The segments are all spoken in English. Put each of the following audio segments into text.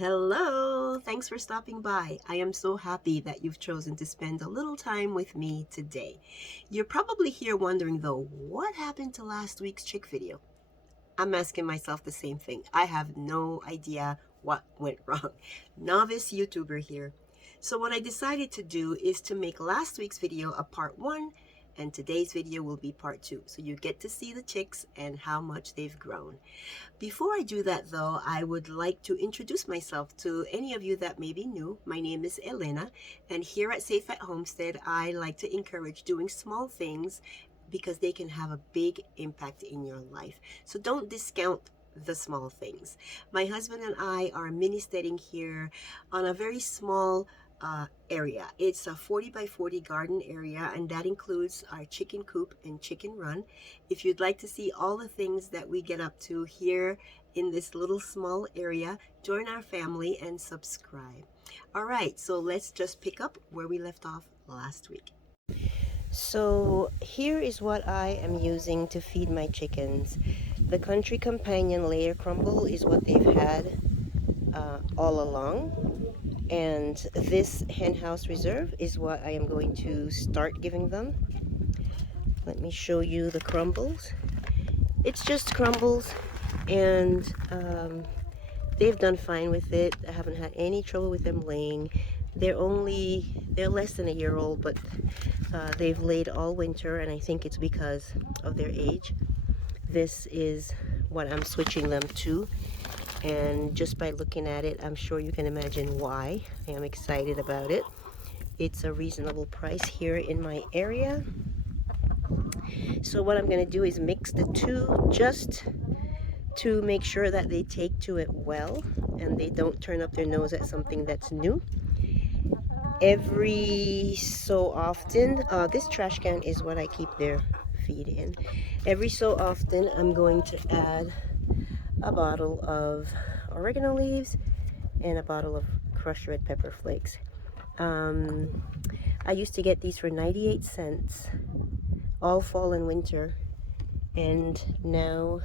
Hello, thanks for stopping by. I am so happy that you've chosen to spend a little time with me today. You're probably here wondering though, what happened to last week's chick video? I'm asking myself the same thing. I have no idea what went wrong. Novice YouTuber here. So what I decided to do is to make last week's video a part 1 and today's video will be part 2. So you get to see the chicks and how much they've grown. Before I do that though, I would like to introduce myself to any of you that may be new. My name is Elena, and here at Safe at Homestead, I like to encourage doing small things because they can have a big impact in your life. So don't discount the small things. My husband and I are mini steading here on a very small area. It's a 40 by 40 garden area, and that includes our chicken coop and chicken run. If you'd like to see all the things that we get up to here in this little small area, join our family and subscribe. All right, so let's just pick up where we left off last week. So here is what I am using to feed my chickens. The Country Companion Layer Crumble is what they've had all along. And this Hen House Reserve is what I am going to start giving them. Let me show you the crumbles. It's just crumbles, and they've done fine with it. I haven't had any trouble with them laying. They're less than a year old, but they've laid all winter, and I think it's because of their age. This is what I'm switching them to. And just by looking at it, I'm sure you can imagine why I am excited about it. It's a reasonable price here in my area. So what I'm going to do is mix the two just to make sure that they take to it well and they don't turn up their nose at something that's new. Every so often, this trash can is what I keep their feed in. Every so often, I'm going to add a bottle of oregano leaves and a bottle of crushed red pepper flakes. I used to get these for 98 cents all fall and winter, and now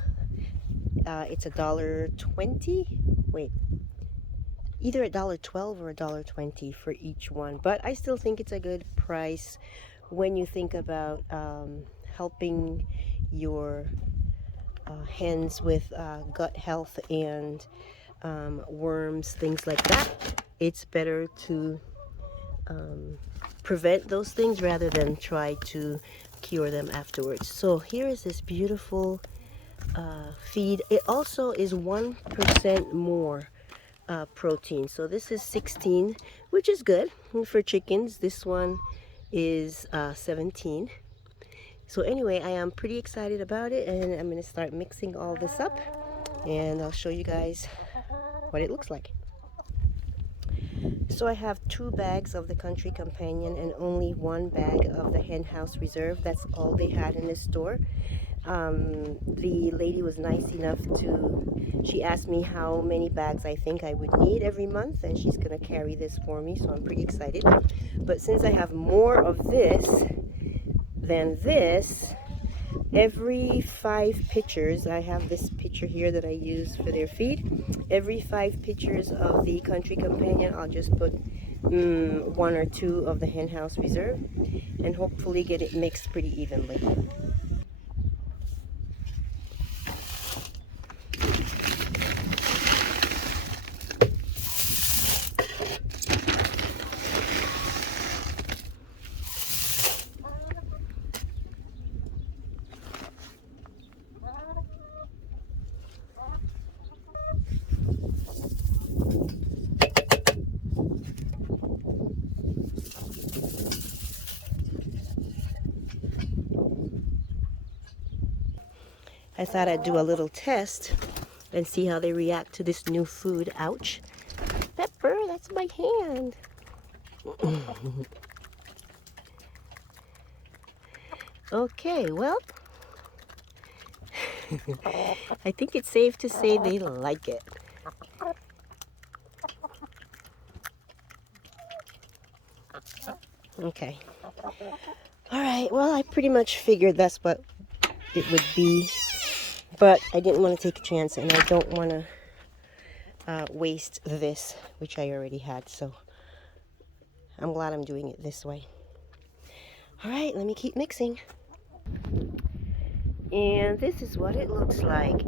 it's $1.20. Wait, either $1.12 or $1.20 for each one, but I still think it's a good price when you think about helping your hens with gut health and worms, things like that. It's better to prevent those things rather than try to cure them afterwards. So here is this beautiful feed. It also is 1% more protein. So this is 16, which is good for chickens. This one is 17. So anyway, I am pretty excited about it, and I'm going to start mixing all this up, and I'll show you guys what it looks like. So I have 2 bags of the Country Companion and only 1 bag of the Hen House Reserve. That's all they had in the store. The lady was nice enough she asked me how many bags I think I would need every month, and she's going to carry this for me, so I'm pretty excited. But since I have more of this than this, every 5 pitchers, I have this pitcher here that I use for their feed. Every 5 pitchers of the Country Companion, I'll just put 1 or 2 of the Hen House Reserve and hopefully get it mixed pretty evenly. I thought I'd do a little test and see how they react to this new food. Ouch. Pepper, that's my hand. Okay, well, I think it's safe to say they like it. Okay. All right, well, I pretty much figured that's what it would be, but I didn't want to take a chance, and I don't want to waste this, which I already had. So I'm glad I'm doing it this way. All right, let me keep mixing. And this is what it looks like.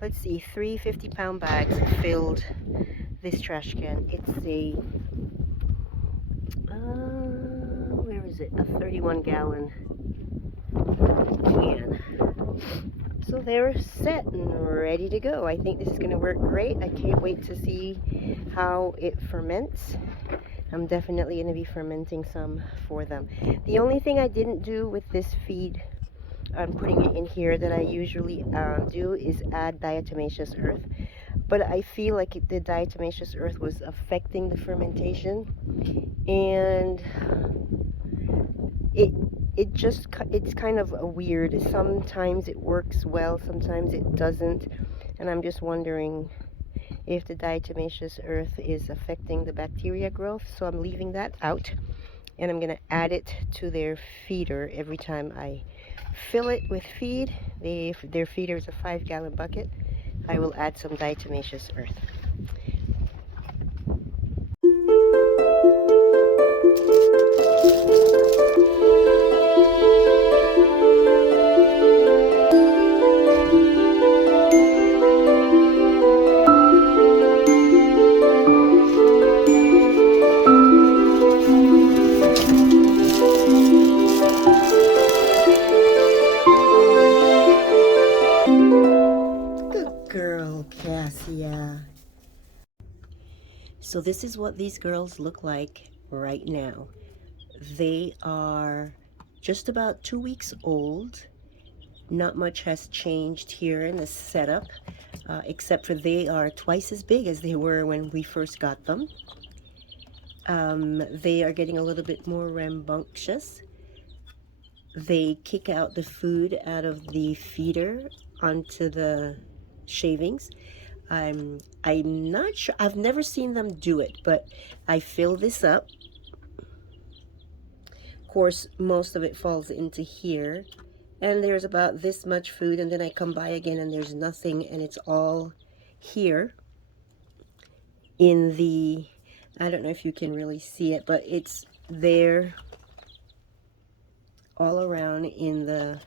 Let's see, 3 50-pound bags filled this trash can. It's a, where is it? A 31-gallon can. So they're set and ready to go. I think this is going to work great. I can't wait to see how it ferments. I'm definitely going to be fermenting some for them. The only thing I didn't do with this feed, I'm putting it in here, that I usually do is add diatomaceous earth. But I feel like the diatomaceous earth was affecting the fermentation, and it's kind of a weird. Sometimes it works well, sometimes it doesn't, and I'm just wondering if the diatomaceous earth is affecting the bacteria growth. So I'm leaving that out, and I'm going to add it to their feeder every time I fill it with feed. Their feeder is a 5-gallon bucket. I will add some diatomaceous earth. Girl, Cassia. So this is what these girls look like right now. They are just about 2 weeks old. Not much has changed here in the setup, except for they are twice as big as they were when we first got them. They are getting a little bit more rambunctious. They kick out the food out of the feeder onto the shavings. I'm not sure, I've never seen them do it, but I fill this up. Of course, most of it falls into here, and there's about this much food, and then I come by again and there's nothing, and it's all here in the, I don't know if you can really see it, but it's there all around in the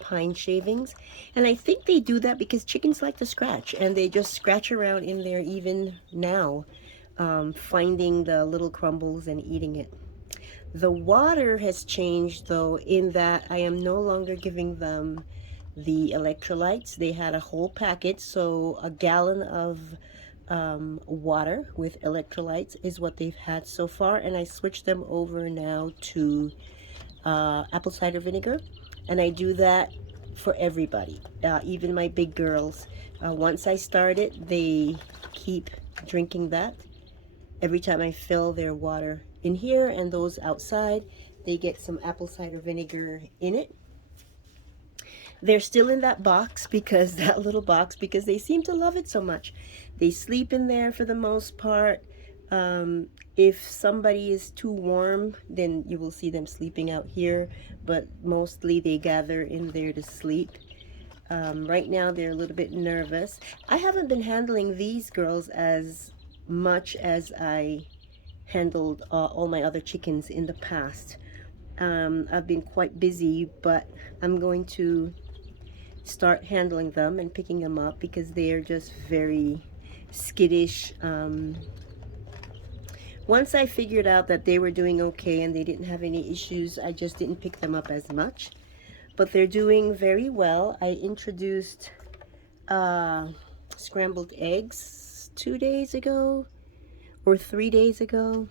pine shavings. And I think they do that because chickens like to scratch, and they just scratch around in there even now, finding the little crumbles and eating it. The water has changed, though, in that I am no longer giving them the electrolytes. They had a whole packet, so a gallon of water with electrolytes is what they've had so far, and I switched them over now to apple cider vinegar. And I do that for everybody, even my big girls. Once I start it, they keep drinking that. Every time I fill their water in here, and those outside, they get some apple cider vinegar in it. They're still in that box, because that little box, because they seem to love it so much. They sleep in there for the most part. If somebody is too warm, then you will see them sleeping out here, but mostly they gather in there to sleep. Right now they're a little bit nervous. I haven't been handling these girls as much as I handled all my other chickens in the past. I've been quite busy, but I'm going to start handling them and picking them up because they are just very skittish. Once I figured out that they were doing okay and they didn't have any issues, I just didn't pick them up as much. But they're doing very well. I introduced scrambled eggs 2 days ago or 3 days ago,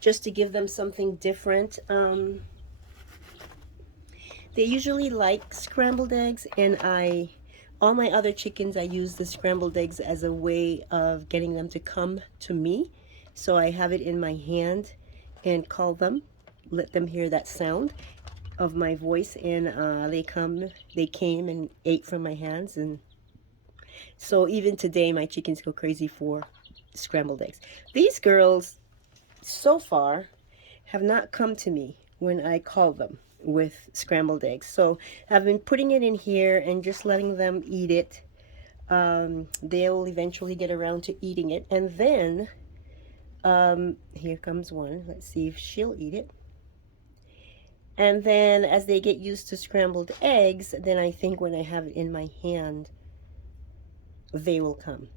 just to give them something different. They usually like scrambled eggs, and all my other chickens, I use the scrambled eggs as a way of getting them to come to me. So I have it in my hand and call them, let them hear that sound of my voice, and they came and ate from my hands. And so even today, my chickens go crazy for scrambled eggs. These girls, so far, have not come to me when I call them. with scrambled eggs. So I've been putting it in here and just letting them eat it. They'll eventually get around to eating it. And then here comes one. Let's see if she'll eat it. And then as they get used to scrambled eggs, then I think when I have it in my hand, they will come.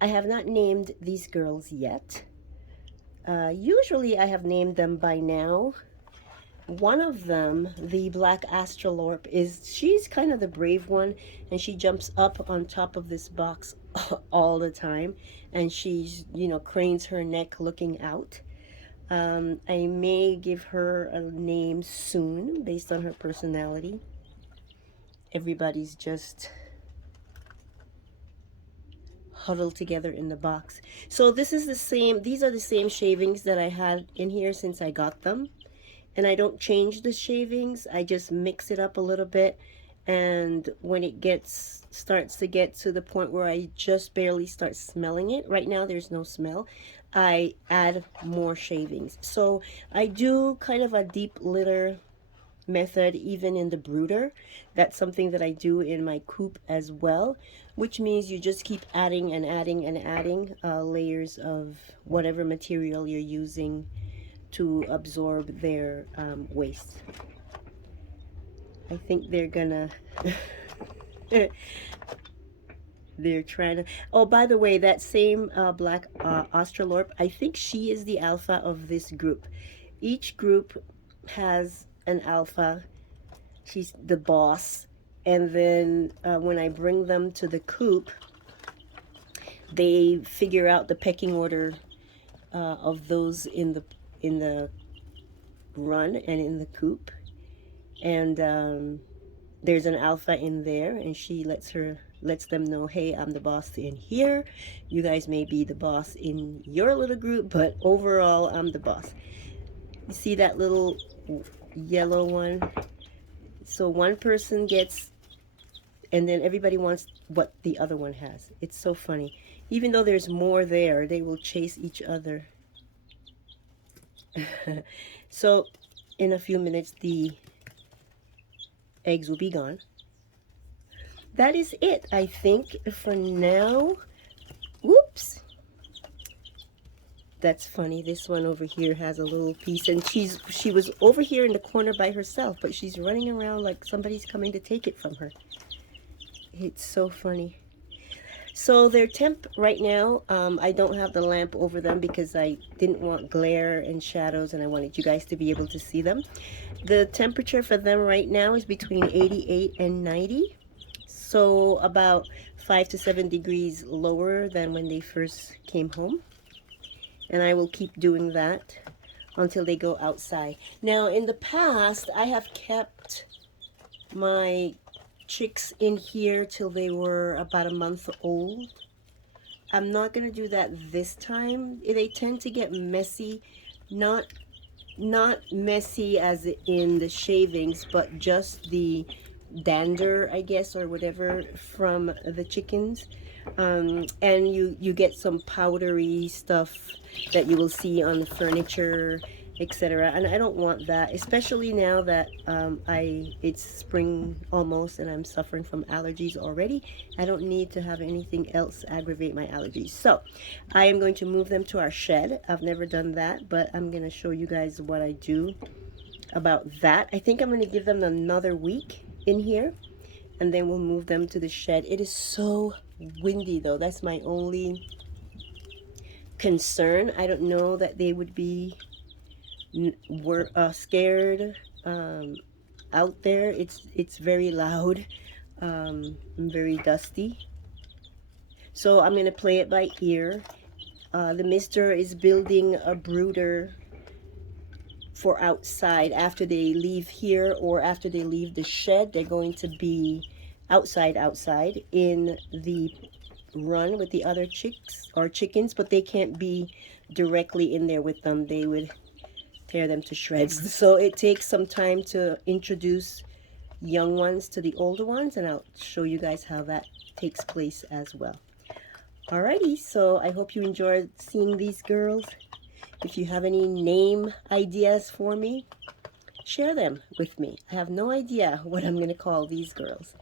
I have not named these girls yet. Usually I have named them by now. One of them, the black astrolorp, she's kind of the brave one, and she jumps up on top of this box all the time, and she's, cranes her neck looking out. I may give her a name soon based on her personality. Everybody's just huddled together in the box. So these are the same shavings that I had in here since I got them. And I don't change the shavings, I just mix it up a little bit. And when it starts to get to the point where I just barely start smelling it, right now there's no smell, I add more shavings. So I do kind of a deep litter method even in the brooder. That's something that I do in my coop as well, which means you just keep adding and adding and adding layers of whatever material you're using to absorb their waste. I think they're gonna they're trying to, oh, by the way, that same black astrolorp, I think she is the alpha of this group. Each group has an alpha. She's the boss. And then when I bring them to the coop, they figure out the pecking order of those in the run and in the coop. And there's an alpha in there, and she lets them know, hey, I'm the boss in here. You guys may be the boss in your little group, but overall I'm the boss. You see that little yellow one? So one person gets, and then everybody wants what the other one has. It's so funny. Even though there's more there, they will chase each other. So in a few minutes the eggs will be gone. That is it, I think, for now. Whoops. That's funny. This one over here has a little piece, and she was over here in the corner by herself, but she's running around like somebody's coming to take it from her. It's so funny. So their temp right now, I don't have the lamp over them because I didn't want glare and shadows, and I wanted you guys to be able to see them. The temperature for them right now is between 88 and 90. So about 5 to 7 degrees lower than when they first came home. And I will keep doing that until they go outside. Now, in the past, I have kept my chicks in here till they were about a month old. I'm not going to do that this time. They tend to get messy. Not messy as in the shavings, but just the dander, I guess, or whatever from the chickens. And you get some powdery stuff that you will see on the furniture, etc. And I don't want that, especially now that it's spring almost and I'm suffering from allergies already. I don't need to have anything else aggravate my allergies. So I am going to move them to our shed. I've never done that, but I'm going to show you guys what I do about that. I think I'm going to give them another week in here, and then we'll move them to the shed. It is so windy though. That's my only concern. I don't know that they would be scared out there. It's very loud and very dusty. So I'm going to play it by ear. The mister is building a brooder for outside. After they leave here or after they leave the shed, they're going to be outside in the run with the other chicks or chickens, but they can't be directly in there with them. They would tear them to shreds. So it takes some time to introduce young ones to the older ones, and I'll show you guys how that takes place as well. Alrighty, so I hope you enjoyed seeing these girls. If you have any name ideas for me, share them with me. I have no idea what I'm going to call these girls.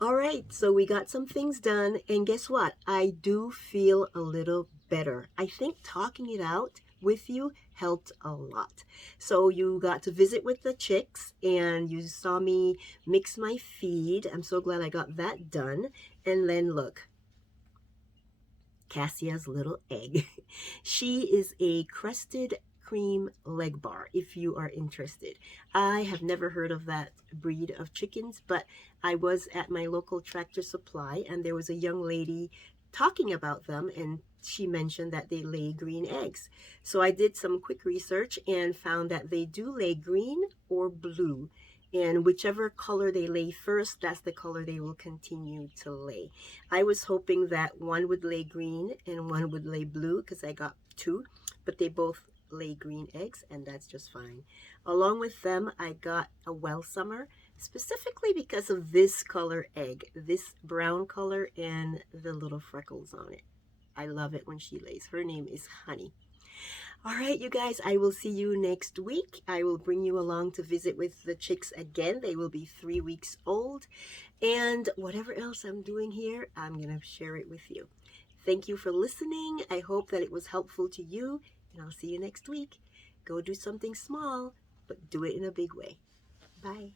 All right, so we got some things done, and guess what? I do feel a little better. I think talking it out with you helped a lot. So you got to visit with the chicks, and you saw me mix my feed. I'm so glad I got that done. And then look, Cassia's little egg. She is a crested cream leg bar if you are interested. I have never heard of that breed of chickens, but I was at my local Tractor Supply and there was a young lady talking about them, and she mentioned that they lay green eggs. So I did some quick research and found that they do lay green or blue. And whichever color they lay first, that's the color they will continue to lay. I was hoping that one would lay green and one would lay blue because I got two, but they both lay green eggs, and that's just fine. Along with them, I got a Welsummer, specifically because of this color egg, this brown color and the little freckles on it. I love it when she lays. Her name is Honey. All right, you guys, I will see you next week. I will bring you along to visit with the chicks again. They will be 3 weeks old. And whatever else I'm doing here, I'm going to share it with you. Thank you for listening. I hope that it was helpful to you, and I'll see you next week. Go do something small, but do it in a big way. Bye.